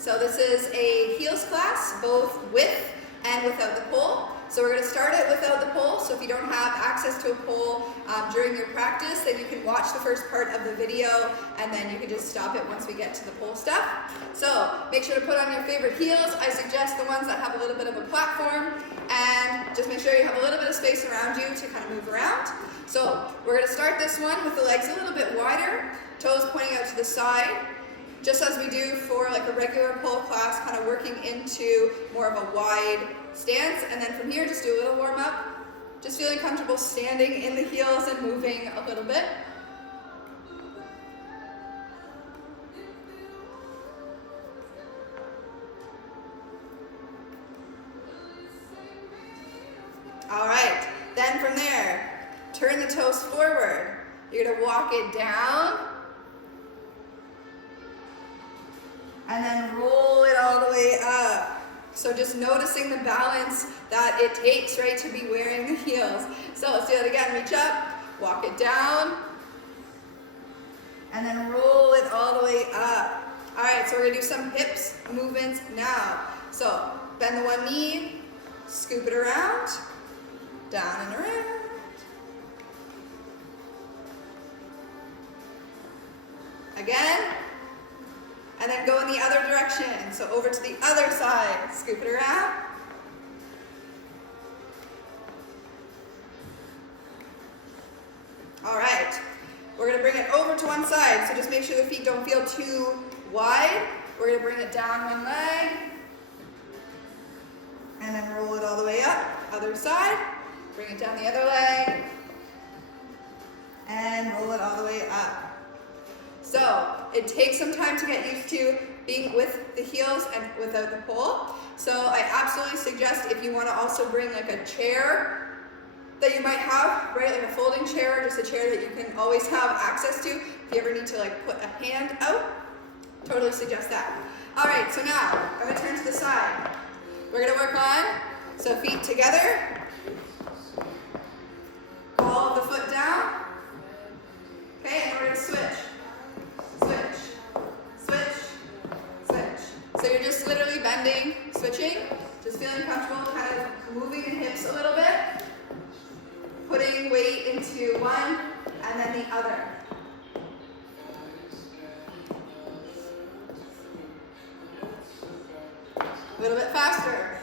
So this is a heels class, both with and without the pole. So we're going to start it without the pole. So if you don't have access to a pole during your practice, then you can watch the first part of the video and then you can just stop it once we get to the pole stuff. So make sure to put on your favorite heels. I suggest the ones that have a little bit of a platform, and just make sure you have a little bit of space around you to kind of move around. So we're going to start this one with the legs a little bit wider, toes pointing out to the side, just as we do for like a regular pole class, kind of working into more of a wide stance. And then from here, just do a little warm up, just feeling comfortable standing in the heels and moving a little bit. All right, then from there, turn the toes forward. You're gonna walk it down, and then roll it all the way up. So just noticing the balance that it takes, right, to be wearing the heels. So let's do it again. Reach up, walk it down, and then roll it all the way up. All right, so we're gonna do some hips movements now. So bend the one knee, scoop it around, down and around. Again. And then go in the other direction. So over to the other side. Scoop it around. All right. We're going to bring it over to one side. So just make sure the feet don't feel too wide. We're going to bring it down one leg. And then roll it all the way up. Other side. Bring it down the other leg. And roll it all the way up. So it takes some time to get used to being with the heels and without the pole. So I absolutely suggest, if you want to also bring like a chair that you might have, right, like a folding chair, or just a chair that you can always have access to if you ever need to like put a hand out, totally suggest that. All right, so now I'm going to turn to the side. We're going to work on, so feet together, ball of the foot down, okay, and we're going to switch. So you're just literally bending, switching, just feeling comfortable, kind of moving the hips a little bit, putting weight into one and then the other. A little bit faster.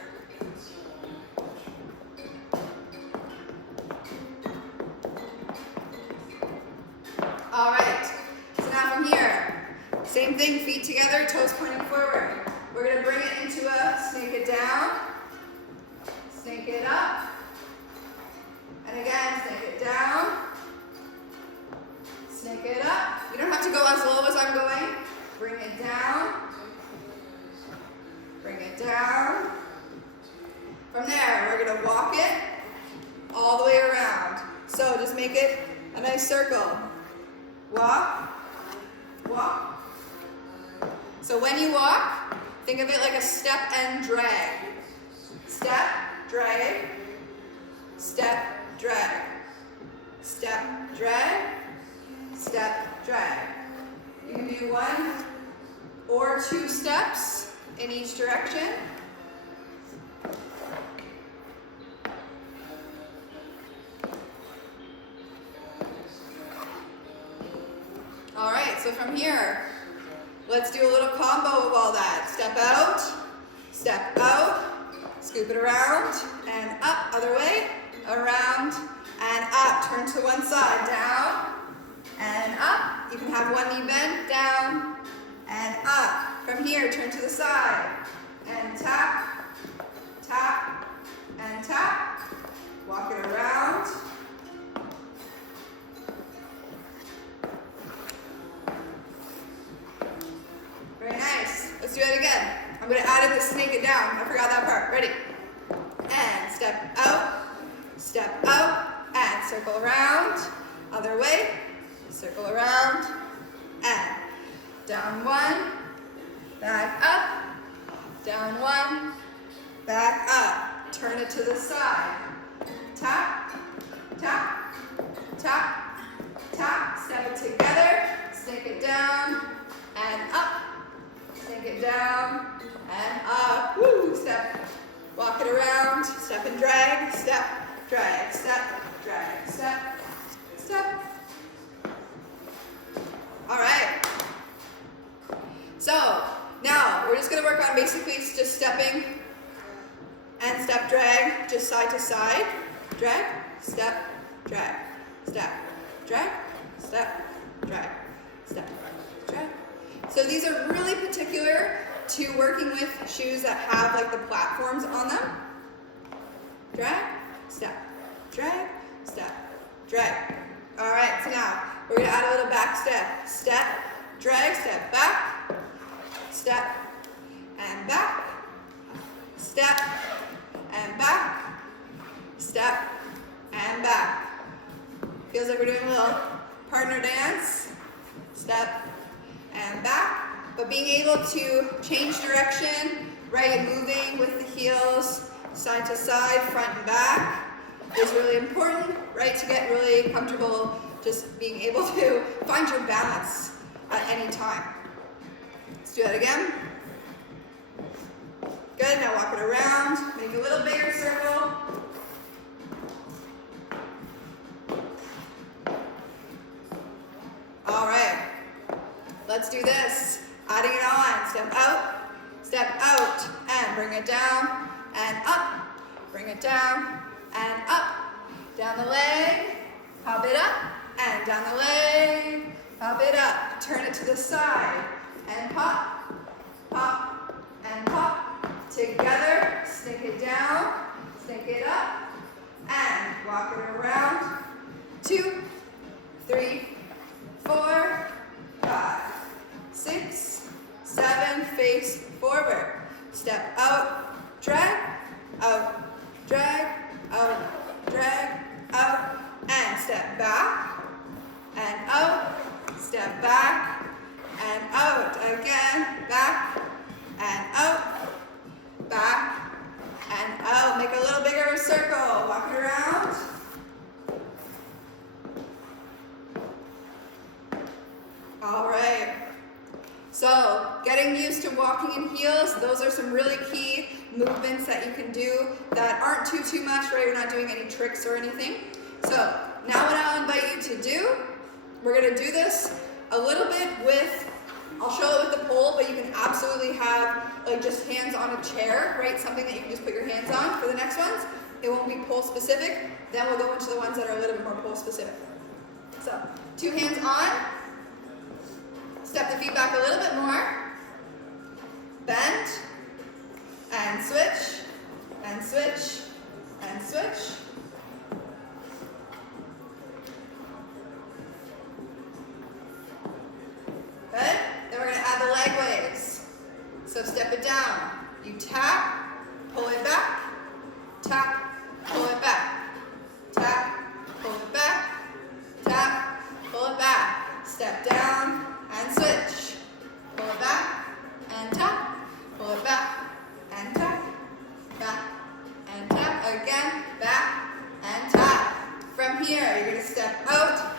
All right, so now from here, same thing, feet together, toes pointing forward. We're going to bring it into a snake it down, snake it up, and again, snake it down, snake it up. You don't have to go as low as I'm going. Bring it down, bring it down. From there, we're going to walk it all the way around. So just make it a nice circle. Walk, walk. So when you walk, think of it like a step and drag. Step, drag, step, drag, step, drag, step, drag. You can do 1 or 2 steps in each direction. All right, so from here, let's do a little combo of all that. Step out, scoop it around, and up, other way, around, and up. Turn to one side, down, and up. You can have one knee bent, down, and up. From here, turn to the side, and tap, tap, and tap. Walk it around. Very nice. Let's do it again. I'm going to add in the snake it down. I forgot that part. Ready? And step out, and circle around. Other way. Circle around, and down 1, back up, down 1, back up. Turn it to the side. Tap, tap, tap, tap. Step it together. Snake it down, and up. Snake it it down, and up. Woo, step. Walk it around, step and drag, step, drag, step, drag, step, step. All right. So now we're just going to work on basically just stepping and step, drag, just side to side. Drag, step, drag, step, drag, step, drag, step, drag. So these are really particular to working with shoes that have like the platforms on them. Drag, step, drag, step, drag. All right, so now we're going to add a little back step. Step, drag, step back, step, and back, step, and back, step, and back. Feels like we're doing a little partner dance. Step, and back. But being able to change direction, right, moving with the heels, side to side, front and back, is really important, right, to get really comfortable just being able to find your balance at any time. Let's do that again. Good, now walk it around, make a little bigger circle. All right, let's do this. Adding it on, step out, and bring it down, and up, bring it down, and up. Down the leg, hop it up, and down the leg, hop it up. Turn it to the side, and pop, pop, and pop. Together, snake it down, snake it up, and walk it around. 2, 3, 4, 5, 6, 7, face forward. Step out, drag, out, drag, out, drag, out, and step back, and out, step back, and out. Again, back, and out, back, and out. Make a little bigger circle. Walk it around. All right. So, getting used to walking in heels, those are some really key movements that you can do that aren't too much, right? We're not doing any tricks or anything. So, now what I'll invite you to do, we're going to do this a little bit with, I'll show it with the pole, but you can absolutely have like just hands on a chair, right? Something that you can just put your hands on for the next ones. It won't be pole specific. Then we'll go into the ones that are a little bit more pole specific. So, 2 hands on. Step the feet back a little bit more. Bend. And switch. And switch. And switch. Good. Then we're going to add the leg waves. So step it down. You tap, pull it back, tap, pull it back, tap, pull it back, tap, pull it back. Step down and switch. Pull it back and tap, pull it back and tap, back and tap. Again, back and tap. From here, you're going to step out,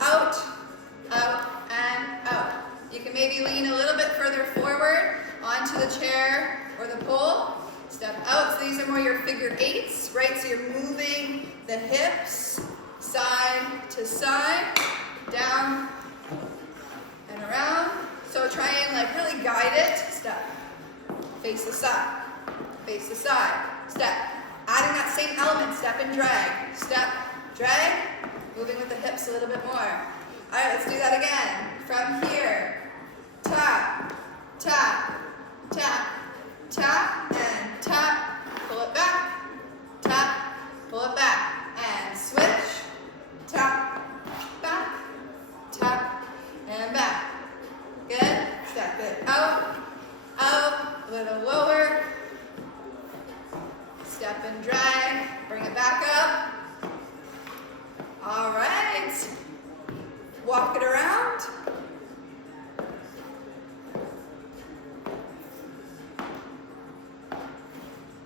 out, out, and out. You can maybe lean a little bit further forward onto the chair or the pole. Step out. So these are more your figure 8s, right? So you're moving the hips side to side, down and around. So try and like really guide it. Step. Face the side. Face the side. Step. Adding that same element. Step and drag. Step. Drag. Moving with the hips a little bit more. All right, let's do that again. From here. Tap. Tap. Tap. Tap. And tap. Pull it back. Tap. Pull it back. And switch. Tap. Back. Tap. And back. Good. Step it out. Out. A little lower. Step and drag. Bring it back up. All right. Walk it around.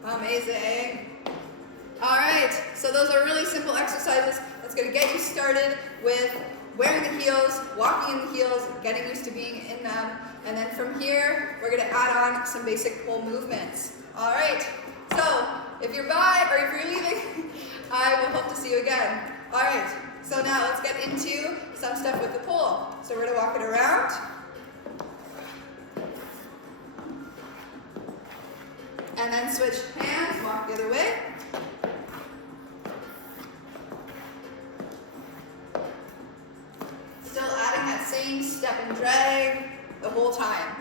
Amazing. All right, so those are really simple exercises that's going to get you started with wearing the heels, walking in the heels, getting used to being in them, And then from here, we're gonna add on some basic pole movements. All right, so if you're by or if you're leaving, I will hope to see you again. All right, so now let's get into some stuff with the pole. So we're gonna walk it around. And then switch hands, walk the other way. Still adding that same step and drag the whole time.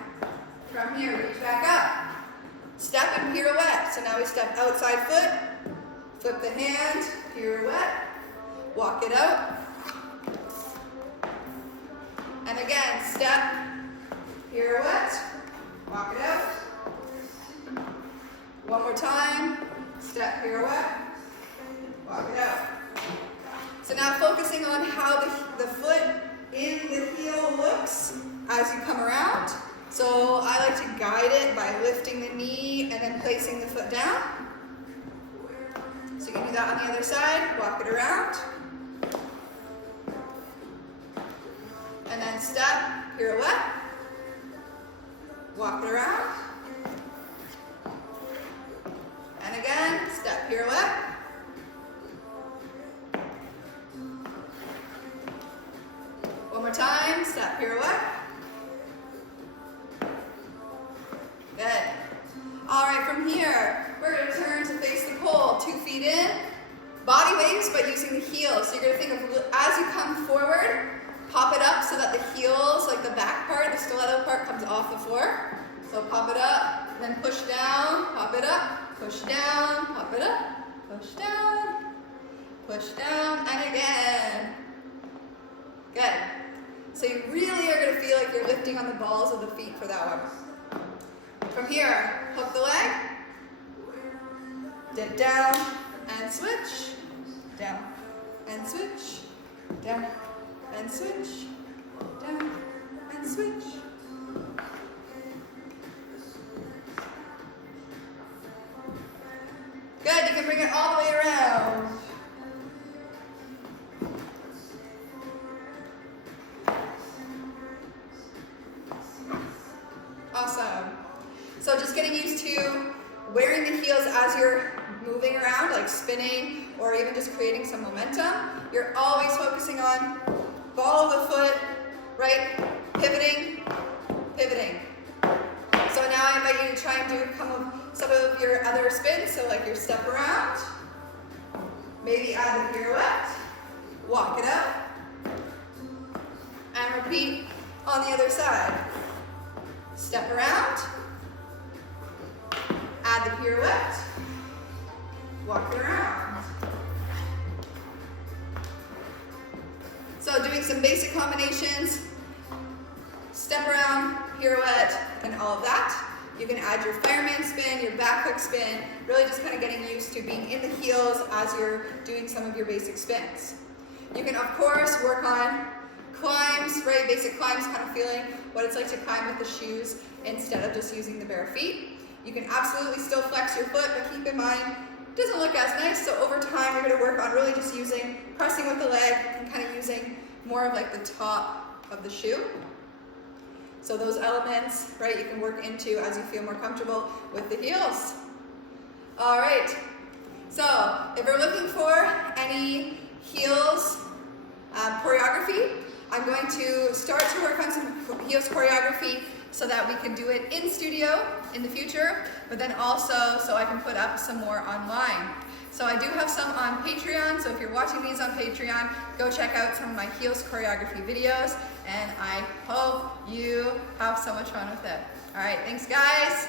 From here, reach back up. Step and pirouette. So now we step outside foot, flip the hand, pirouette, walk it out. And again, step, pirouette, walk it out. One more time, step, pirouette, walk it out. So now focusing on how the foot in the heel looks as you come around. So I like to guide it by lifting the knee and then placing the foot down. So you can do that on the other side, walk it around. And then step, pirouette, walk it around. And again, step, pirouette. One more time, step, pirouette. Good. All right, from here, we're gonna turn to face the pole, 2 feet in, body waves, but using the heels. So you're gonna think of, as you come forward, pop it up so that the heels, like the back part, the stiletto part, comes off the floor. So pop it up, then push down, pop it up, push down, pop it up, push down, and again. Good. So you really are gonna feel like you're lifting on the balls of the feet for that one. From here, hook the leg, dip down and switch, down and switch, down and switch, down and switch. Good, you can bring it all the way around. Awesome. So just getting used to wearing the heels as you're moving around, like spinning or even just creating some momentum. You're always focusing on ball of the foot, right? Pivoting, pivoting. So now I invite you to try and do some of your other spins. So like your step around, maybe add the pirouette, walk it up, and repeat on the other side. Step around, add the pirouette, walk it around. So doing some basic combinations, step around, pirouette, and all of that. You can add your fireman spin, your back hook spin, really just kind of getting used to being in the heels as you're doing some of your basic spins. You can, of course, work on climbs, right? Basic climbs, kind of feeling what it's like to climb with the shoes instead of just using the bare feet. You can absolutely still flex your foot, but keep in mind, it doesn't look as nice, so over time you're gonna work on really just pressing with the leg and kind of using more of like the top of the shoe. So those elements, right, you can work into as you feel more comfortable with the heels. All right, so if you're looking for any heels choreography, I'm going to start to work on some heels choreography so that we can do it in studio in the future, but then also so I can put up some more online. So I do have some on Patreon, so if you're watching these on Patreon, go check out some of my heels choreography videos, and I hope you have so much fun with it. All right, thanks guys.